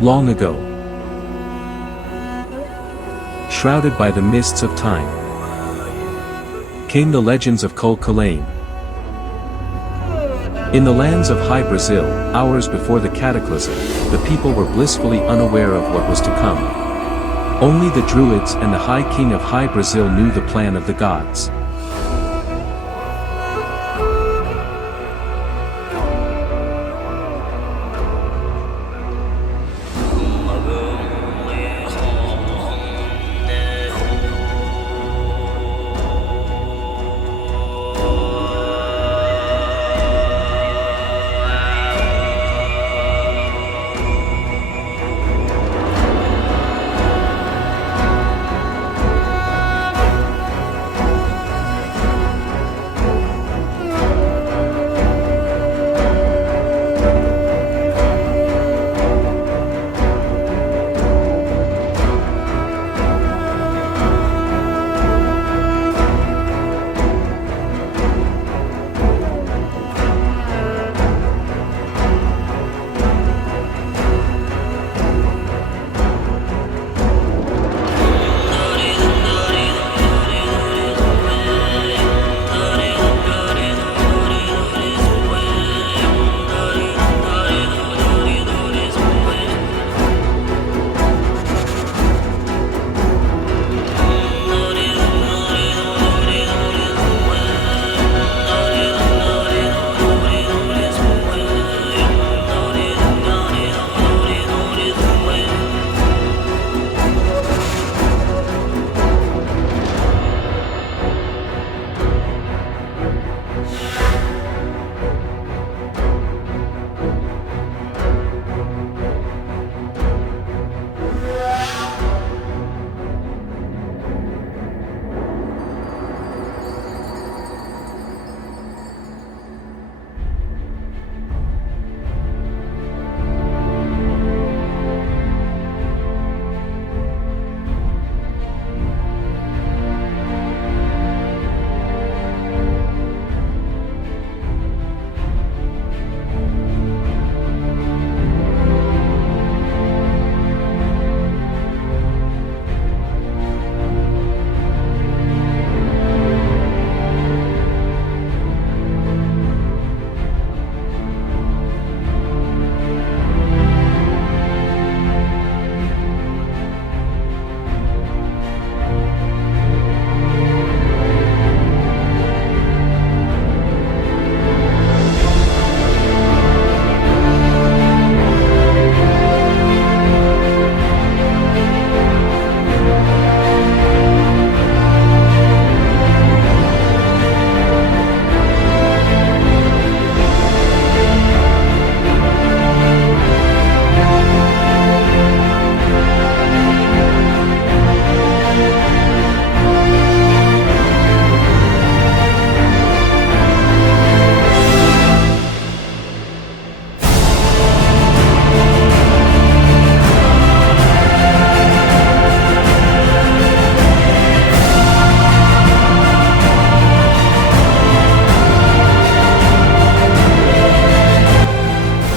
Long ago, shrouded by the mists of time, came the legends of Cuchulainn. In the lands of High Brazil, hours before the cataclysm, the people were blissfully unaware of what was to come. Only the Druids and the High King of High Brazil knew the plan of the gods.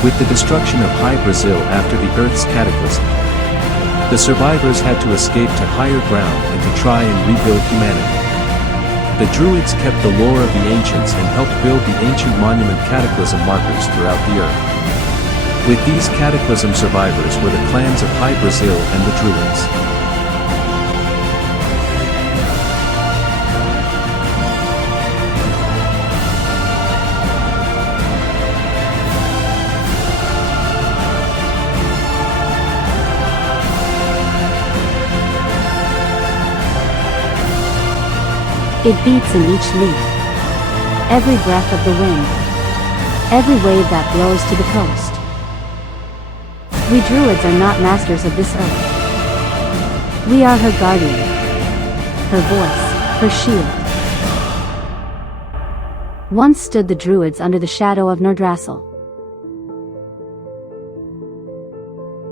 With the destruction of High Brazil after the Earth's cataclysm, the survivors had to escape to higher ground and to try and rebuild humanity. The Druids kept the lore of the ancients and helped build the ancient monument cataclysm markers throughout the Earth. With these cataclysm survivors were the clans of High Brazil and the Druids. It beats in each leaf, every breath of the wind, every wave that blows to the coast. We Druids are not masters of this earth. We are her guardian, her voice, her shield. Once stood the Druids under the shadow of Nordrassil.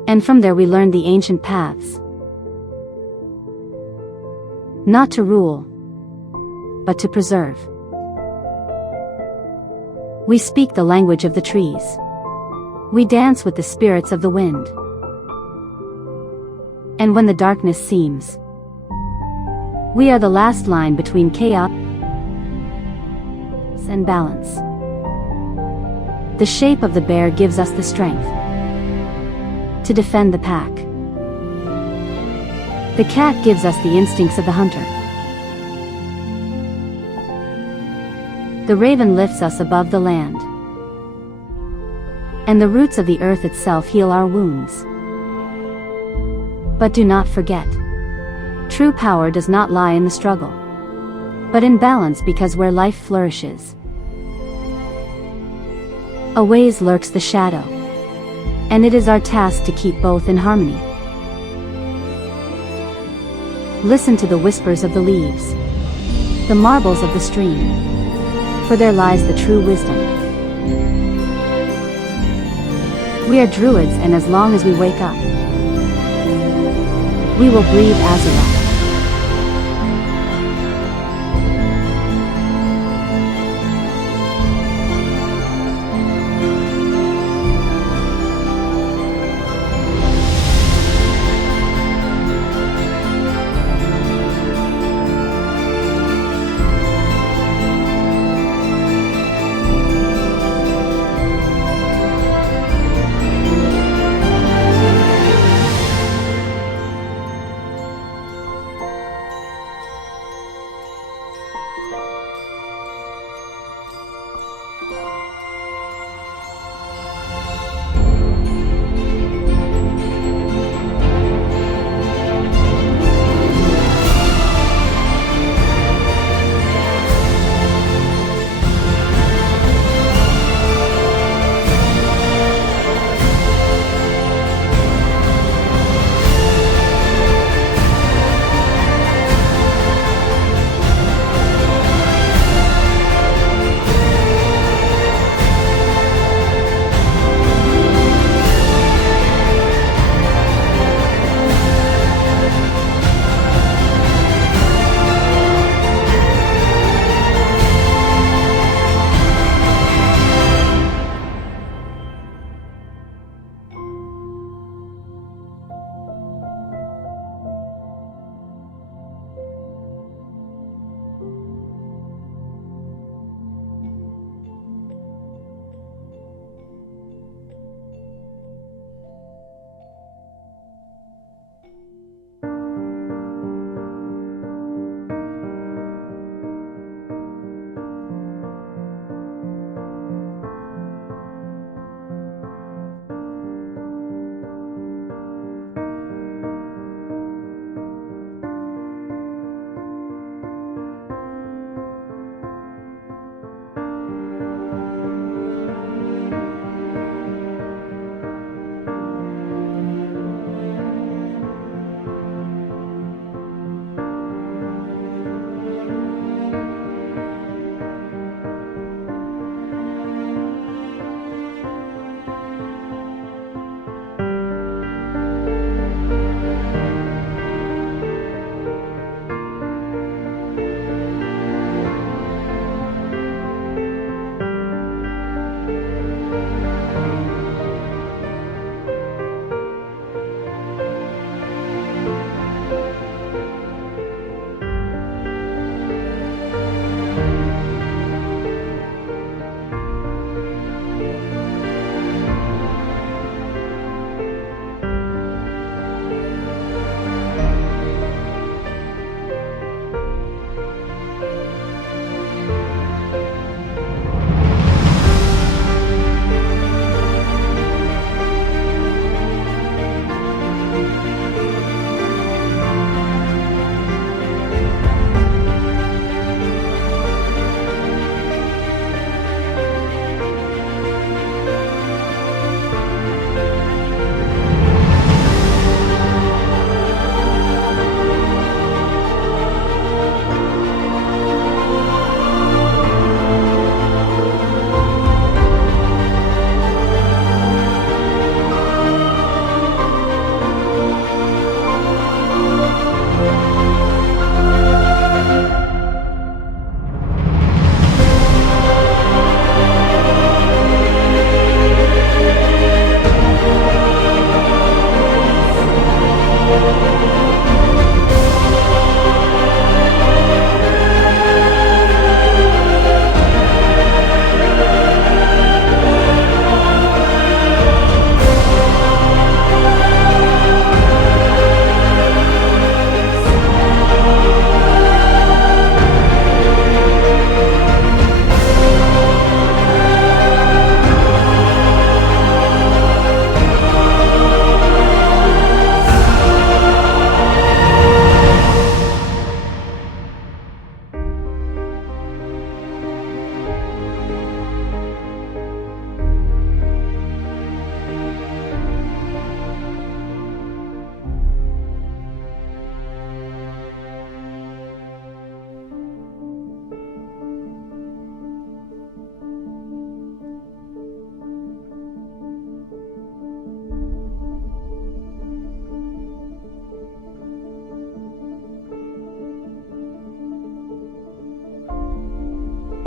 And from there we learned the ancient paths. Not to rule, but to preserve. We speak the language of the trees. We dance with the spirits of the wind. And when the darkness seems, we are the last line between chaos and balance. The shape of the bear gives us the strength to defend the pack. The cat gives us the instincts of the hunter. The raven lifts us above the land. And the roots of the earth itself heal our wounds. But do not forget, true power does not lie in the struggle, but in balance, because where life flourishes, always lurks the shadow, and it is our task to keep both in harmony. Listen to the whispers of the leaves, the marbles of the stream, for there lies the true wisdom. We are druids, and as long as we wake up, we will breathe Azeroth.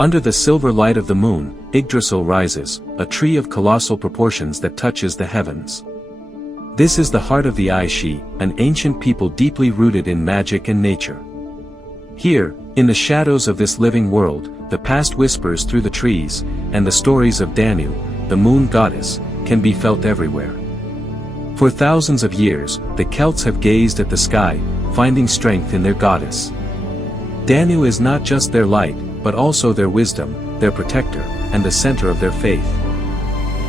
Under the silver light of the moon, Yggdrasil rises, a tree of colossal proportions that touches the heavens. This is the heart of the Aishi, an ancient people deeply rooted in magic and nature. Here, in the shadows of this living world, the past whispers through the trees, and the stories of Danu, the moon goddess, can be felt everywhere. For thousands of years, the Celts have gazed at the sky, finding strength in their goddess. Danu is not just their light, but also their wisdom, their protector, and the center of their faith.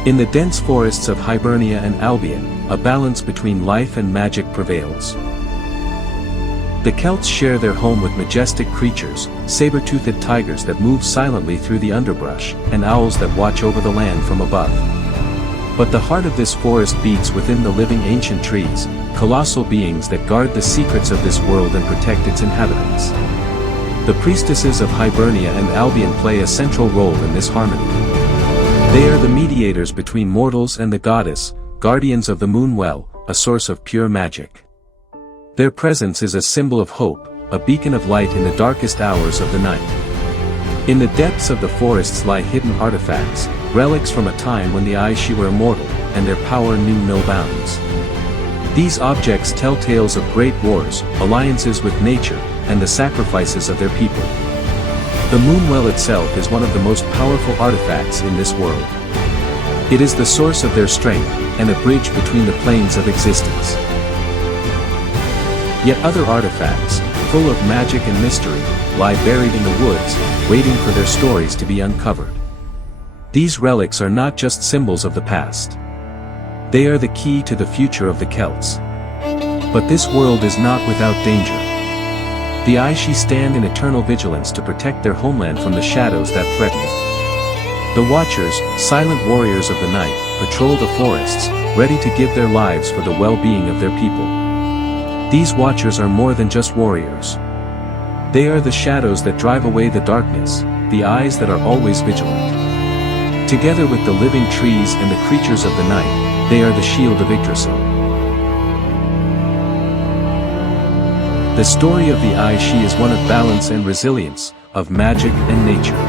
In the dense forests of Hibernia and Albion, a balance between life and magic prevails. The Celts share their home with majestic creatures, saber-toothed tigers that move silently through the underbrush, and owls that watch over the land from above. But the heart of this forest beats within the living ancient trees, colossal beings that guard the secrets of this world and protect its inhabitants. The priestesses of Hibernia and Albion play a central role in this harmony. They are the mediators between mortals and the goddess, guardians of the moon well, a source of pure magic. Their presence is a symbol of hope, a beacon of light in the darkest hours of the night. In the depths of the forests lie hidden artifacts, relics from a time when the Aishi were immortal, and their power knew no bounds. These objects tell tales of great wars, alliances with nature, and the sacrifices of their people. The moonwell itself is one of the most powerful artifacts in this world. It is the source of their strength, and a bridge between the planes of existence. Yet other artifacts, full of magic and mystery, lie buried in the woods, waiting for their stories to be uncovered. These relics are not just symbols of the past. They are the key to the future of the Celts. But this world is not without danger. The Aishi stand in eternal vigilance to protect their homeland from the shadows that threaten it. The Watchers, silent warriors of the night, patrol the forests, ready to give their lives for the well-being of their people. These Watchers are more than just warriors. They are the shadows that drive away the darkness, the eyes that are always vigilant. Together with the living trees and the creatures of the night, they are the shield of Yggdrasil. The story of the Aishi is one of balance and resilience, of magic and nature.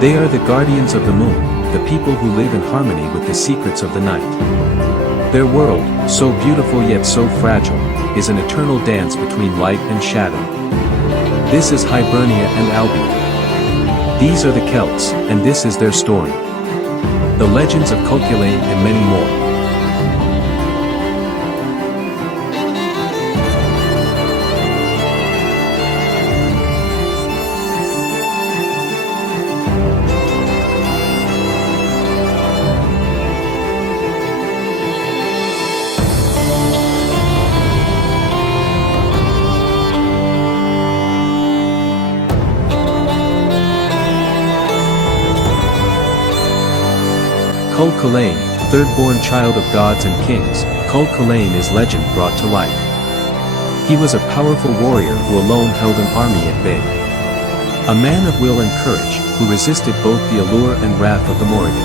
They are the guardians of the moon, the people who live in harmony with the secrets of the night. Their world, so beautiful yet so fragile, is an eternal dance between light and shadow. This is Hibernia and Albion. These are the Celts, and this is their story. The legends of Cuchulainn and many more. Cuchulainn, third-born child of gods and kings, Cuchulainn is legend brought to life. He was a powerful warrior who alone held an army at bay. A man of will and courage, who resisted both the allure and wrath of the Morrigan.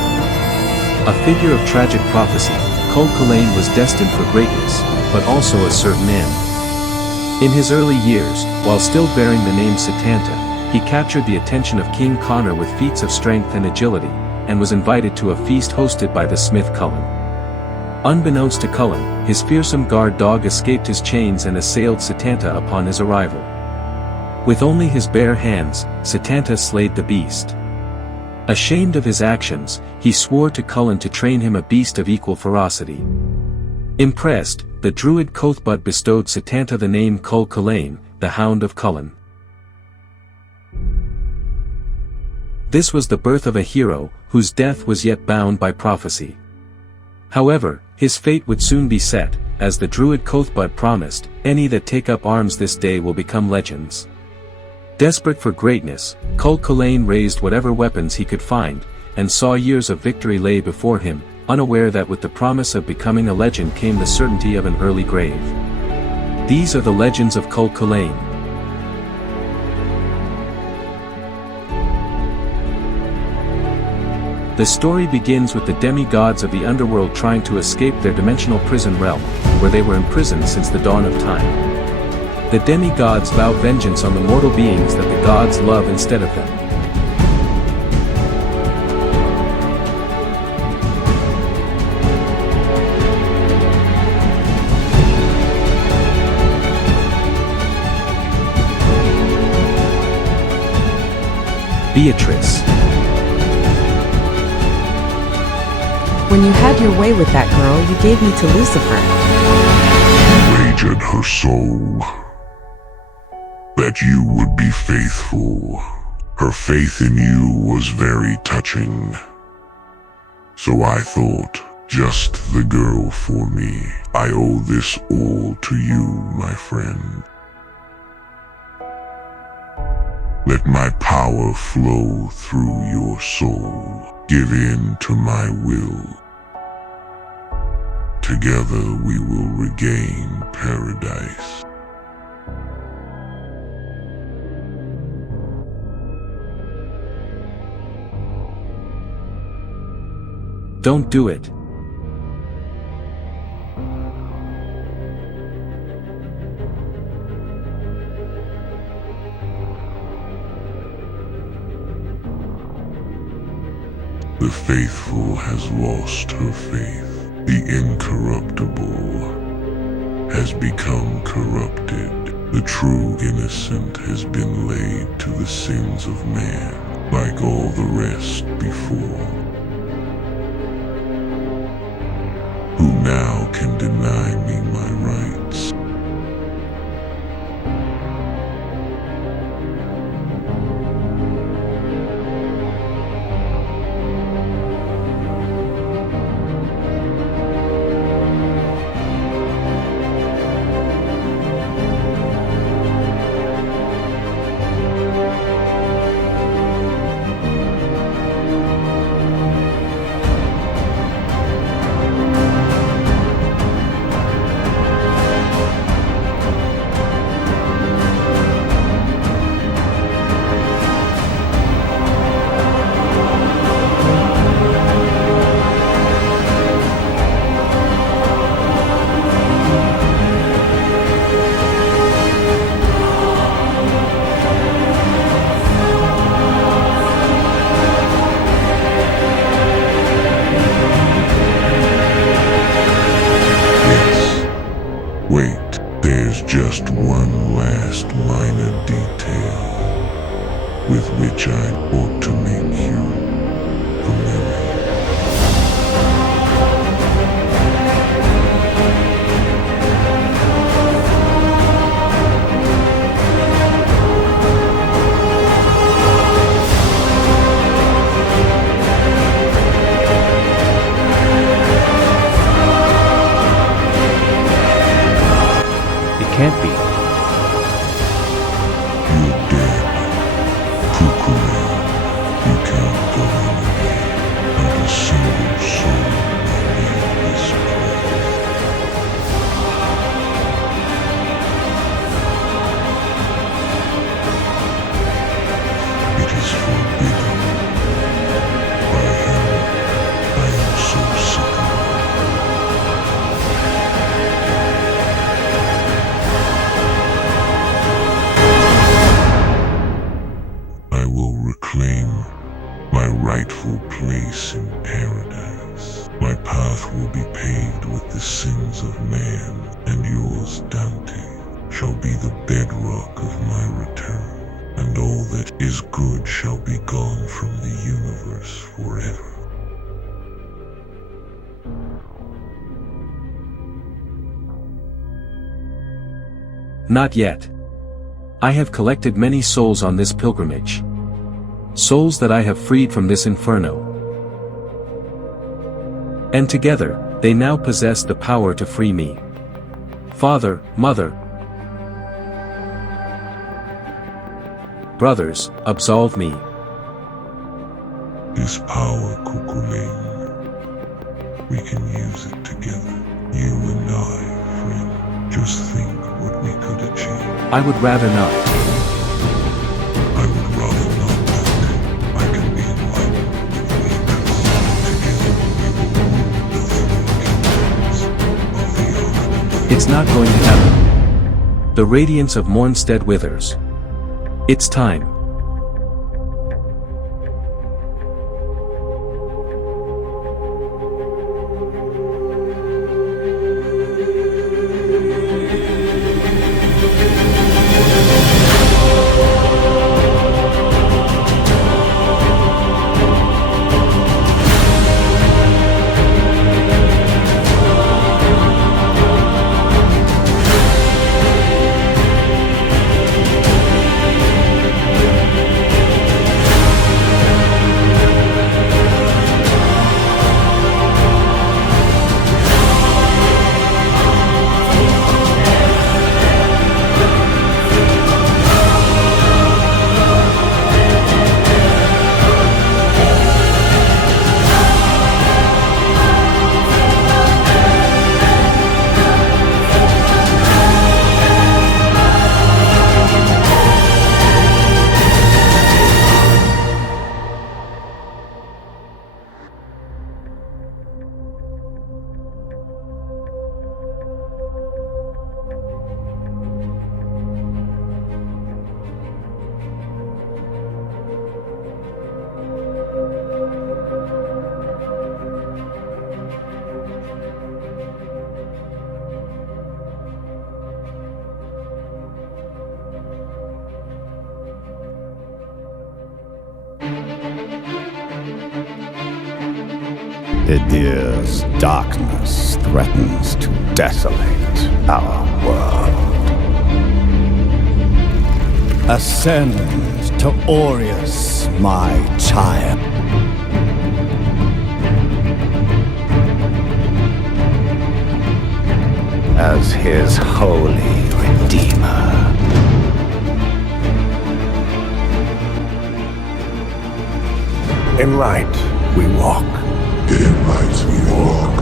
A figure of tragic prophecy, Cuchulainn was destined for greatness, but also a certain end. In his early years, while still bearing the name Setanta, he captured the attention of King Connor with feats of strength and agility, and was invited to a feast hosted by the smith Cuchulainn. Unbeknownst to Cuchulainn, his fearsome guard dog escaped his chains and assailed Setanta upon his arrival. With only his bare hands, Setanta slayed the beast. Ashamed of his actions, he swore to Cuchulainn to train him a beast of equal ferocity. Impressed, the druid Cuthbert bestowed Setanta the name Cuchulainn, the Hound of Cuchulainn. This was the birth of a hero, whose death was yet bound by prophecy. However, his fate would soon be set, as the druid Cuthbert promised, any that take up arms this day will become legends. Desperate for greatness, Cuchulainn raised whatever weapons he could find, and saw years of victory lay before him, unaware that with the promise of becoming a legend came the certainty of an early grave. These are the legends of Cuchulainn. The story begins with the demigods of the underworld trying to escape their dimensional prison realm, where they were imprisoned since the dawn of time. The demigods vow vengeance on the mortal beings that the gods love instead of them. Beatrice. When you had your way with that girl, you gave me to Lucifer. Rage in her soul that you would be faithful. Her faith in you was very touching. So I thought, just the girl for me. I owe this all to you, my friend. Let my power flow through your soul. Give in to my will. Together we will regain paradise. Don't do it. The faithful has lost her faith. The incorruptible has become corrupted. The true innocent has been laid to the sins of man, like all the rest before. Who now can deny me my rights? Wait, there's just one last minor detail with which I ought to make you familiar. Can't be. You're dead. Cuchulainn. You can't go anywhere. Not a single soul may leave this place. It is forbidden. By him, I am so sick of it. I will reclaim my rightful place in paradise. My path will be paved with the sins of man, and yours, Dante, shall be the bedrock of my return, and all that is good shall be gone from the universe forever. Not yet. I have collected many souls on this pilgrimage. Souls that I have freed from this inferno. And together, they now possess the power to free me. Father, mother, brothers, absolve me. This power, Cuchulainn, we can use it together. You and I, friend. Just think what we could achieve. I would rather not. I would rather not, Dante. I can be enlightened with Beatrice. Together we will rule the three kingdoms of the earth. It's not going to happen. The radiance of Mornstead withers. It's time. Idir's darkness threatens to desolate our world. Ascend to Aureus, my child. As his holy redeemer. In light we walk. In light we walk.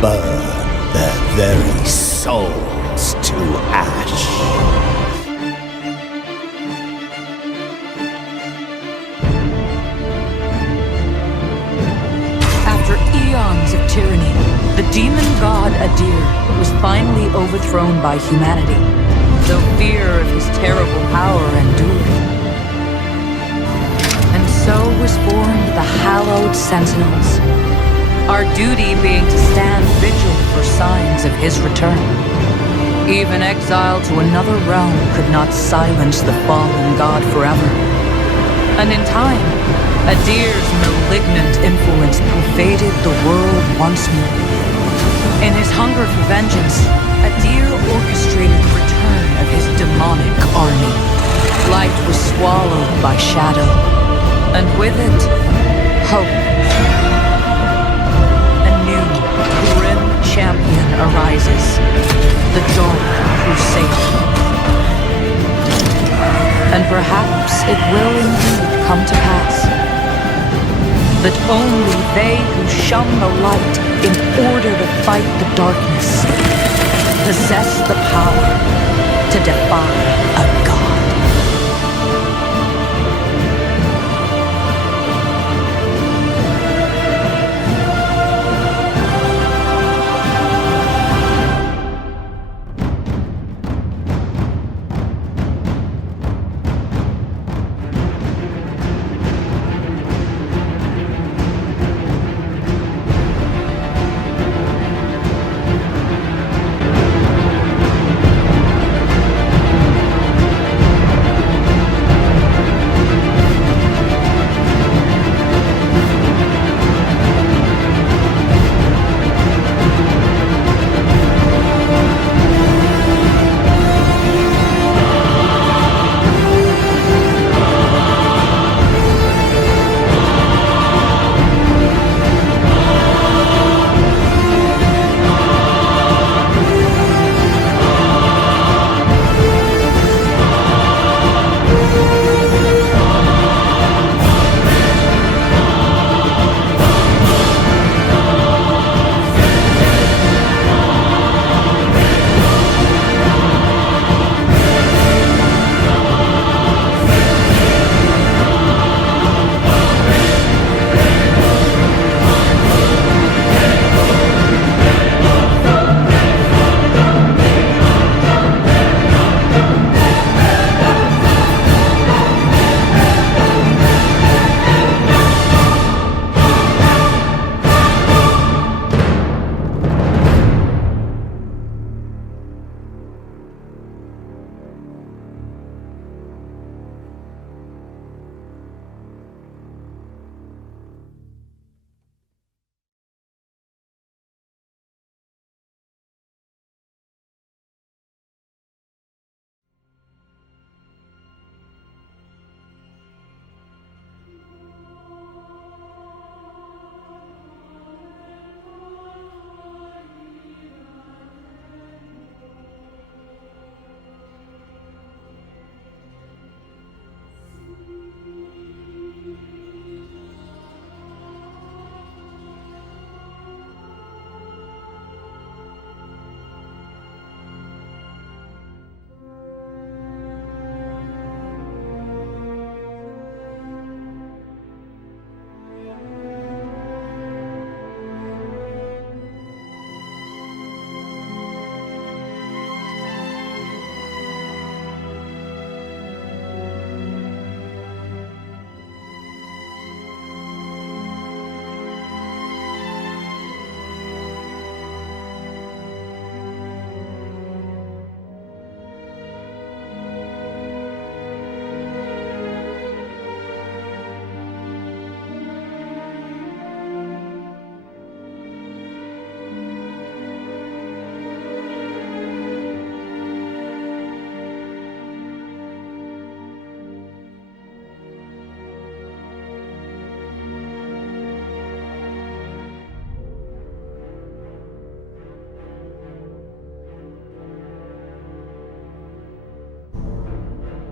Burn their very souls to ash. After eons of tyranny, the demon god Adir was finally overthrown by humanity, though fear of his terrible power endured. And so was formed the hallowed sentinels, our duty being to stand vigil for signs of his return. Even exile to another realm could not silence the fallen god forever. And in time, Adir's malignant influence pervaded the world once more. In his hunger for vengeance, Adir orchestrated the return of his demonic army. Light was swallowed by shadow, and with it, hope. A new, grim champion arises, the Dark Crusader. And perhaps it will indeed come to pass that only they who shun the light in order to fight the darkness possess the power to defy a god.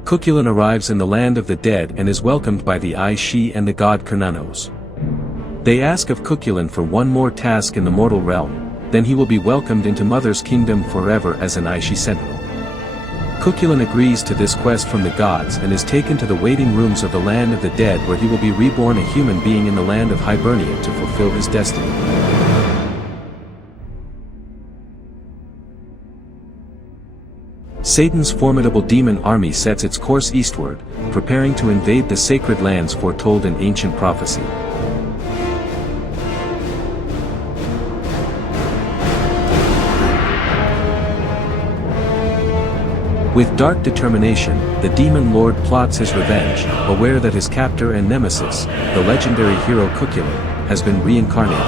Cuchulainn arrives in the land of the dead and is welcomed by the Aishi and the god Cernunnos. They ask of Cuchulainn for one more task in the mortal realm, then he will be welcomed into Mother's kingdom forever as an Aishi sentinel. Cuchulainn agrees to this quest from the gods and is taken to the waiting rooms of the land of the dead, where he will be reborn a human being in the land of Hibernia to fulfill his destiny. Satan's formidable demon army sets its course eastward, preparing to invade the sacred lands foretold in ancient prophecy. With dark determination, the demon lord plots his revenge, aware that his captor and nemesis, the legendary hero Cuchulainn, has been reincarnated.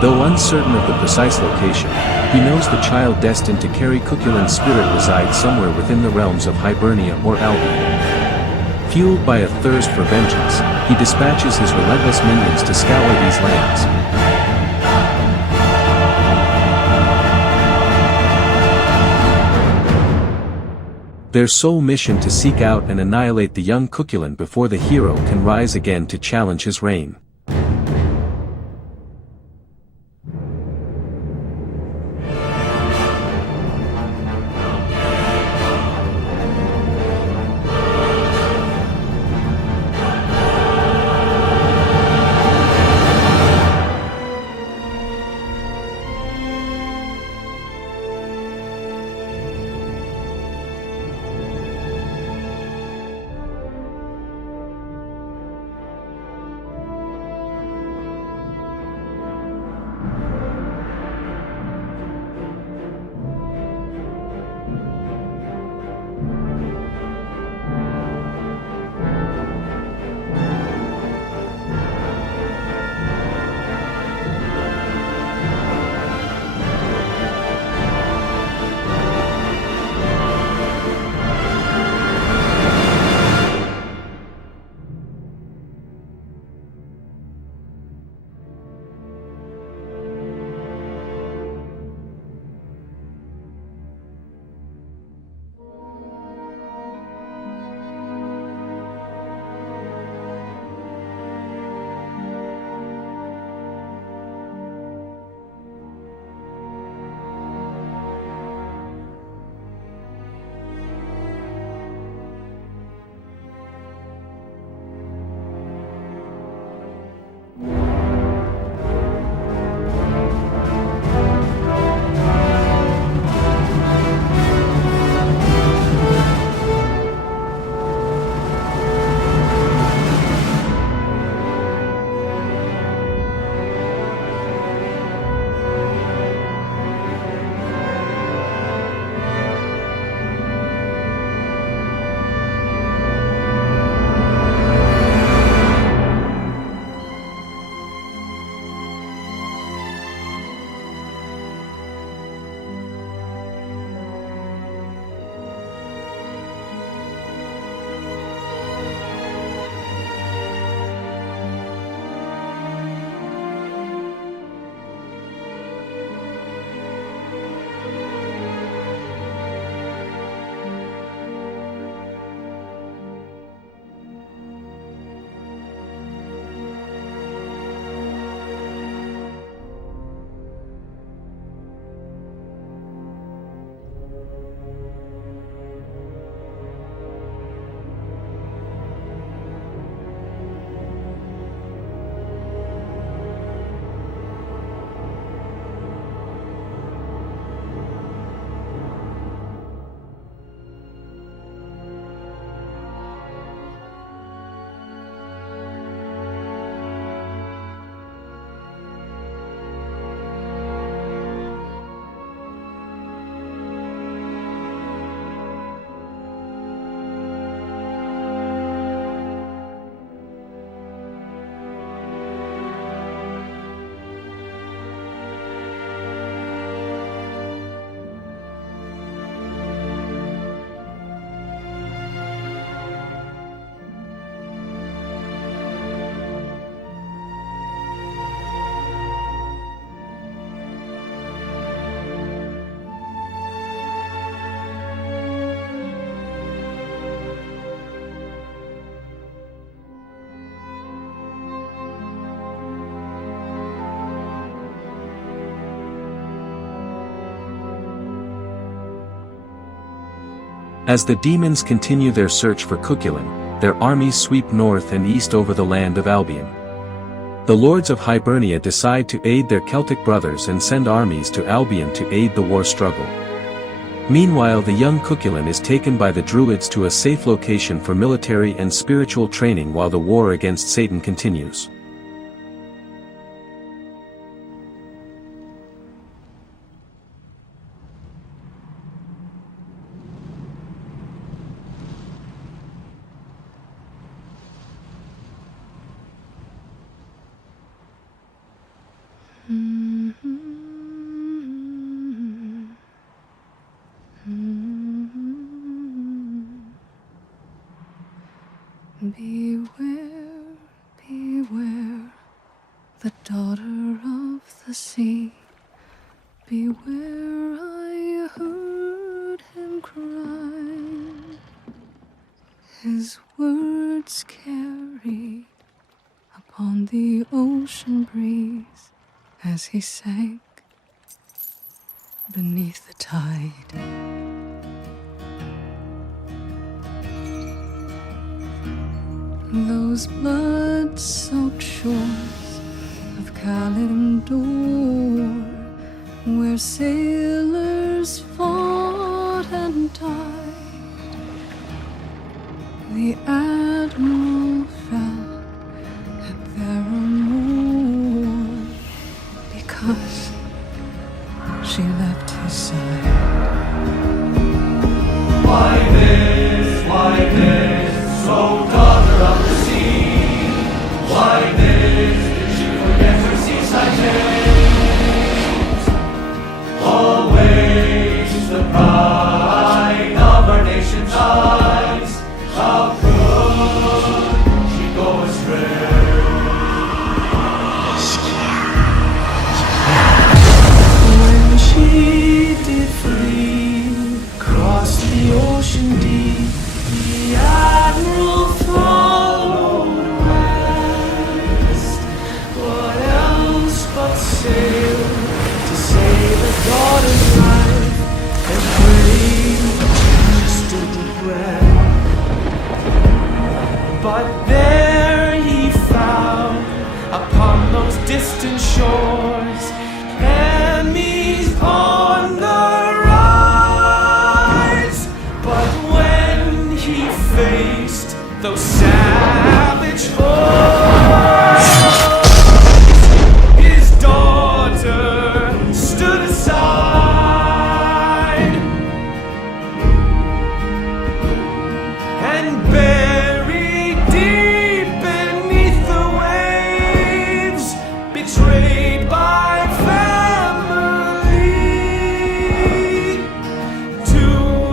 Though uncertain of the precise location, he knows the child destined to carry Cuchulainn's spirit resides somewhere within the realms of Hibernia or Albion. Fueled by a thirst for vengeance, he dispatches his relentless minions to scour these lands. Their sole mission to seek out and annihilate the young Cuchulainn before the hero can rise again to challenge his reign. As the demons continue their search for Cuchulainn, their armies sweep north and east over the land of Albion. The lords of Hibernia decide to aid their Celtic brothers and send armies to Albion to aid the war struggle. Meanwhile, the young Cuchulainn is taken by the Druids to a safe location for military and spiritual training while the war against Satan continues. Beware, beware, the daughter of the sea. Beware, I heard him cry. His words carried upon the ocean breeze as he sank beneath the tide. Those blood-soaked shores of Kalimdor, where sailors fought and died, the admiral fell at their amour because she left his side. Why this, so daughter of the sea? Why this, did she forget her seaside days? Always the pride of our nation's eyes. How could she go astray? When she did flee, cross the ocean deep, the admiral followed west. What else but sail to save a daughter's life and brave just a regret? But there he found upon those distant shores enemies on the rise. But when he faced those savage foes, his daughter stood aside and buried deep beneath the waves, betrayed by family, to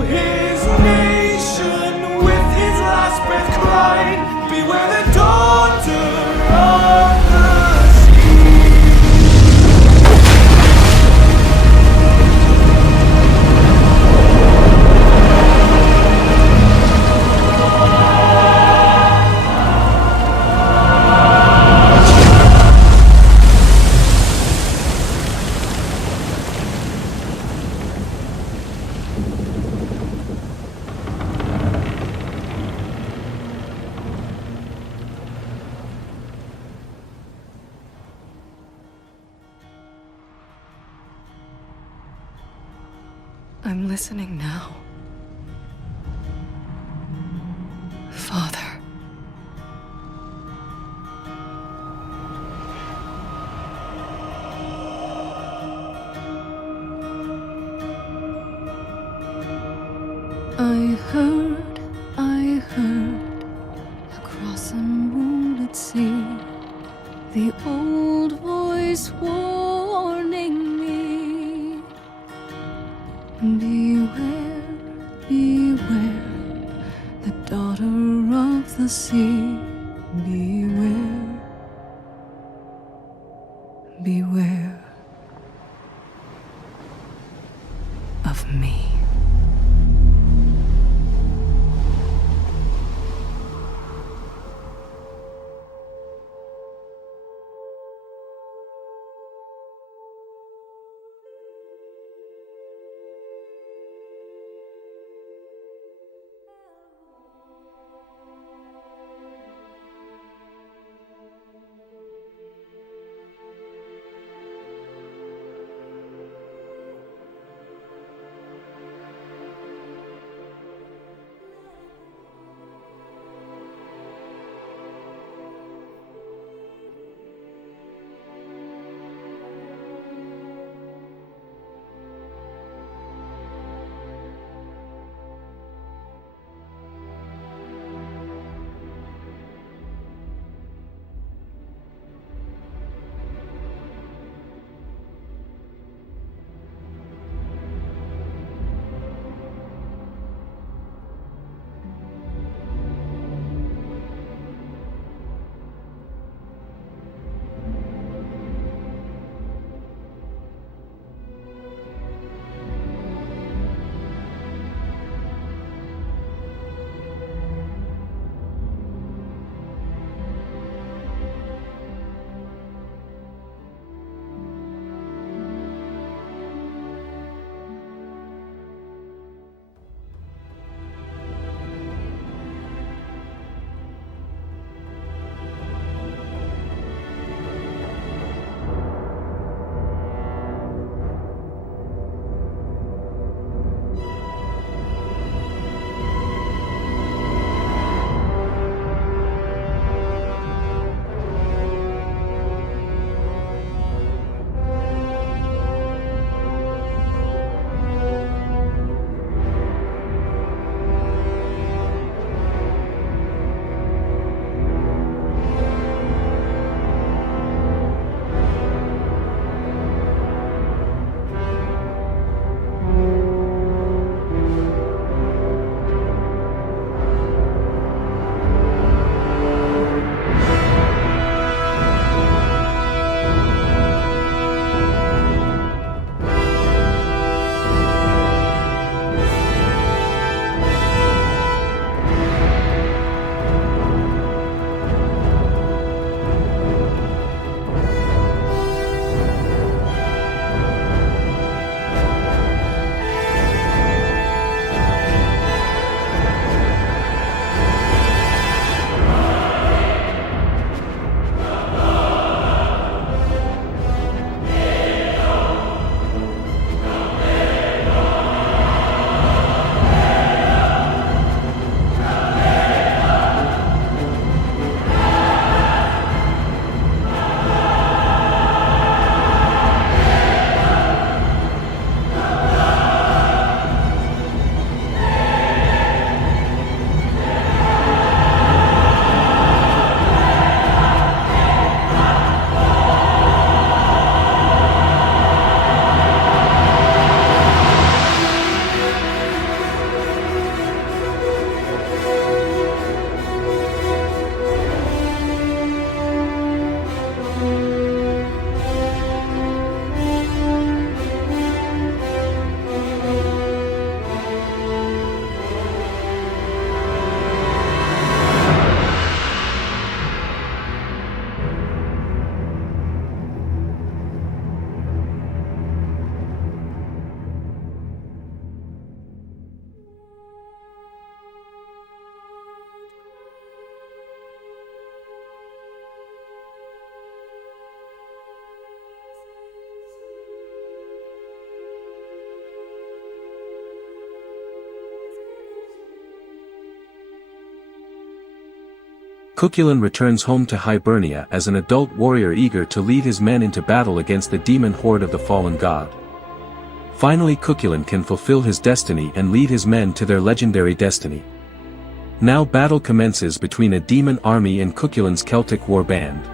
his nation with his last breath cried, beware the daughter of the sea. I'm listening now. Father. I heard, across a moonlit sea, the old voice warning me. Beware, beware, the daughter of the sea. Beware, beware of me. Cuchulainn returns home to Hibernia as an adult warrior eager to lead his men into battle against the demon horde of the fallen god. Finally, Cuchulainn can fulfill his destiny and lead his men to their legendary destiny. Now battle commences between a demon army and Cuchulainn's Celtic war band.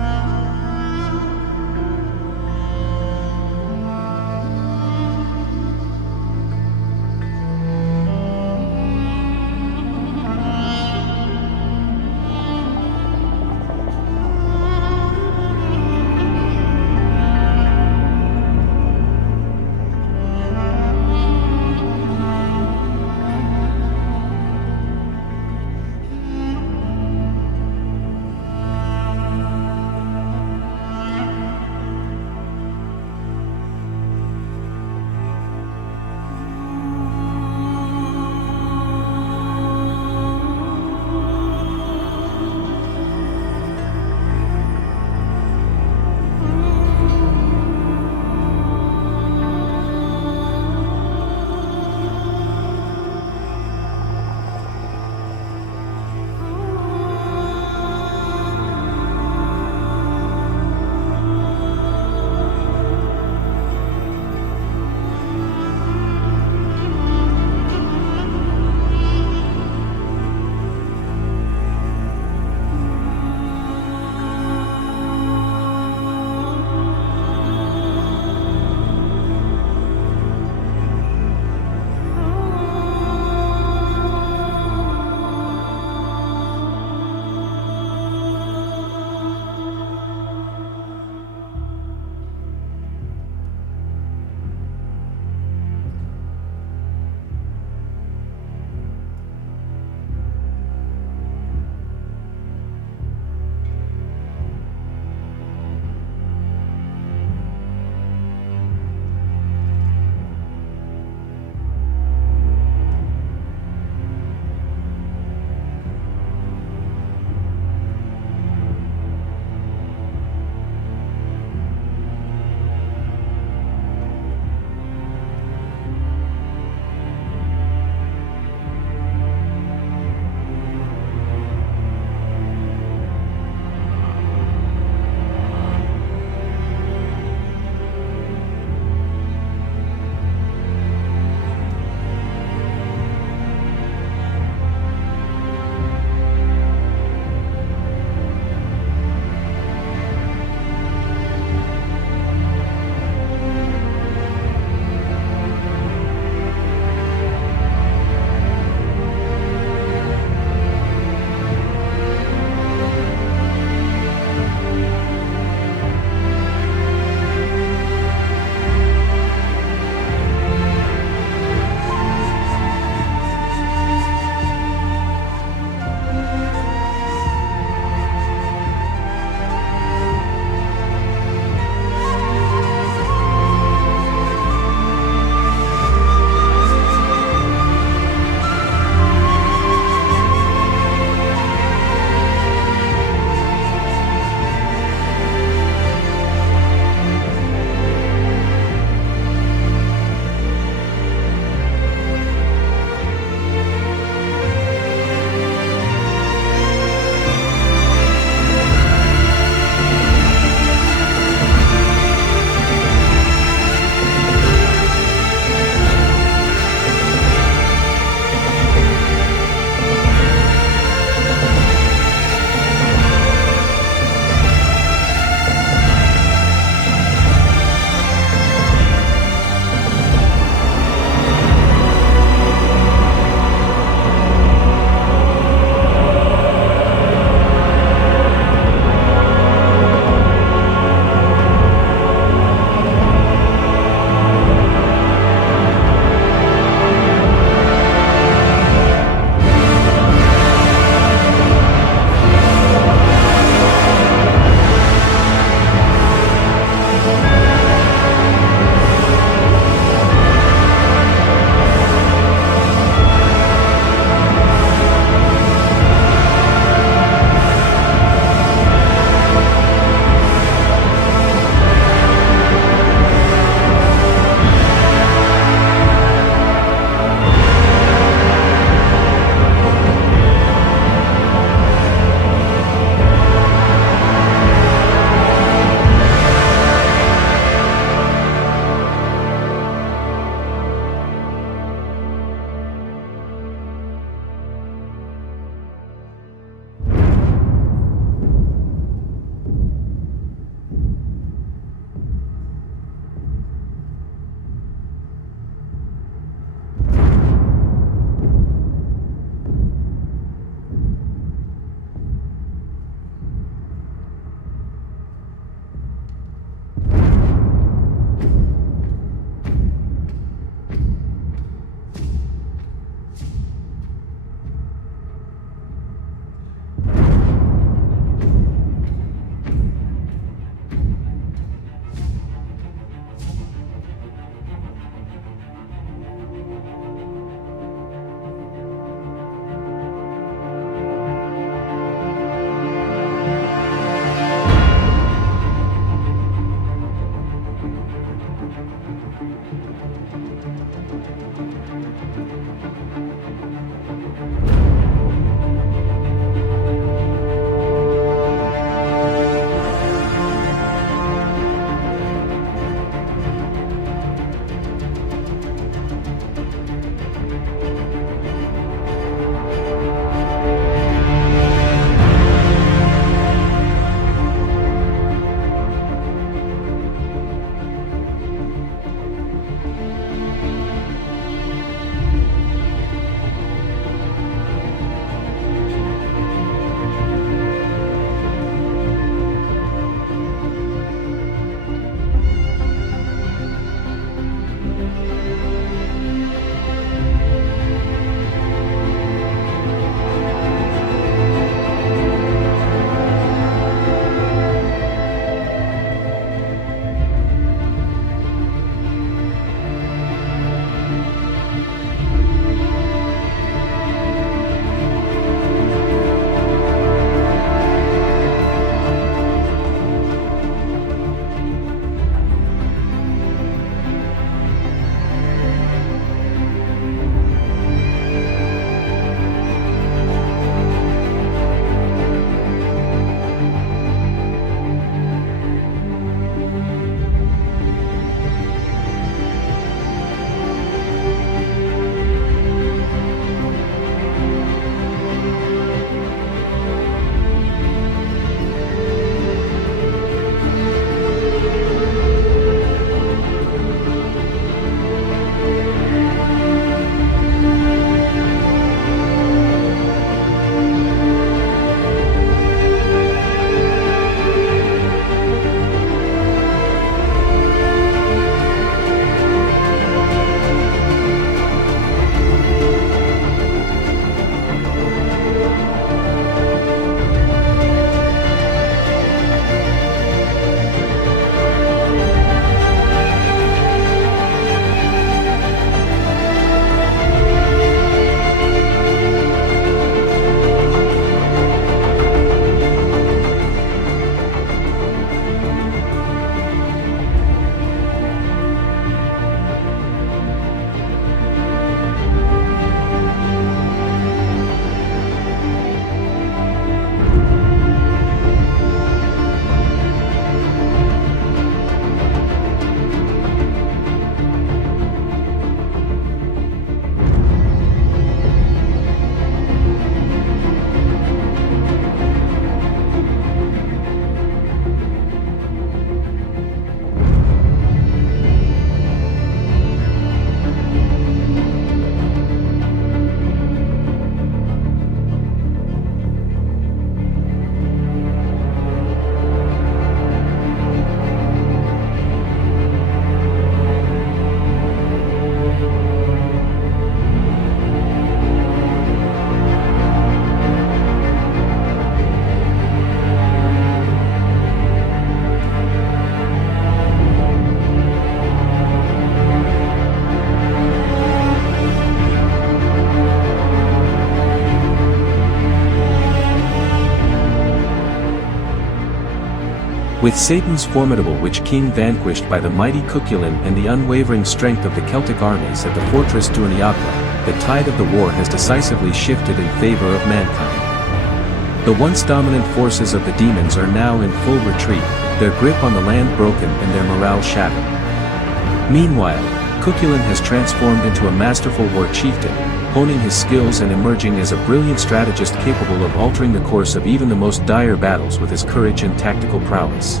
With Satan's formidable witch king vanquished by the mighty Cuchulainn and the unwavering strength of the Celtic armies at the fortress Cuchulainn, the tide of the war has decisively shifted in favor of mankind. The once dominant forces of the demons are now in full retreat, their grip on the land broken and their morale shattered. Meanwhile, Cuchulainn has transformed into a masterful war chieftain, honing his skills and emerging as a brilliant strategist capable of altering the course of even the most dire battles with his courage and tactical prowess.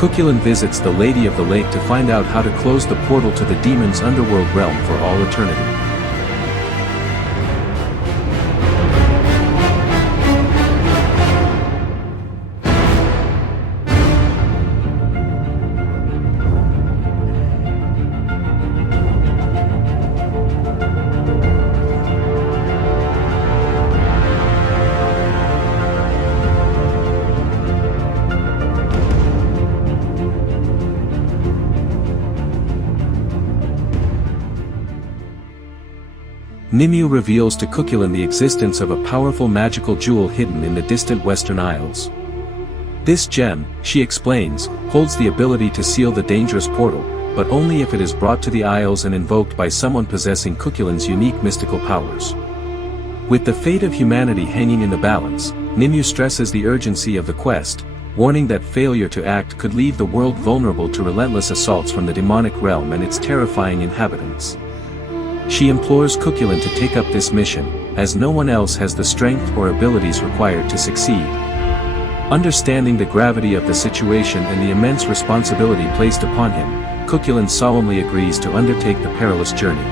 Cuchulainn visits the Lady of the Lake to find out how to close the portal to the demon's underworld realm for all eternity. Nimue reveals to Cuchulainn the existence of a powerful magical jewel hidden in the distant Western Isles. This gem, she explains, holds the ability to seal the dangerous portal, but only if it is brought to the Isles and invoked by someone possessing Cuchulainn's unique mystical powers. With the fate of humanity hanging in the balance, Nimue stresses the urgency of the quest, warning that failure to act could leave the world vulnerable to relentless assaults from the demonic realm and its terrifying inhabitants. She implores Cuchulainn to take up this mission, as no one else has the strength or abilities required to succeed. Understanding the gravity of the situation and the immense responsibility placed upon him, Cuchulainn solemnly agrees to undertake the perilous journey.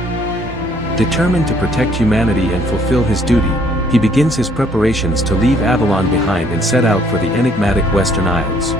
Determined to protect humanity and fulfill his duty, he begins his preparations to leave Avalon behind and set out for the enigmatic Western Isles.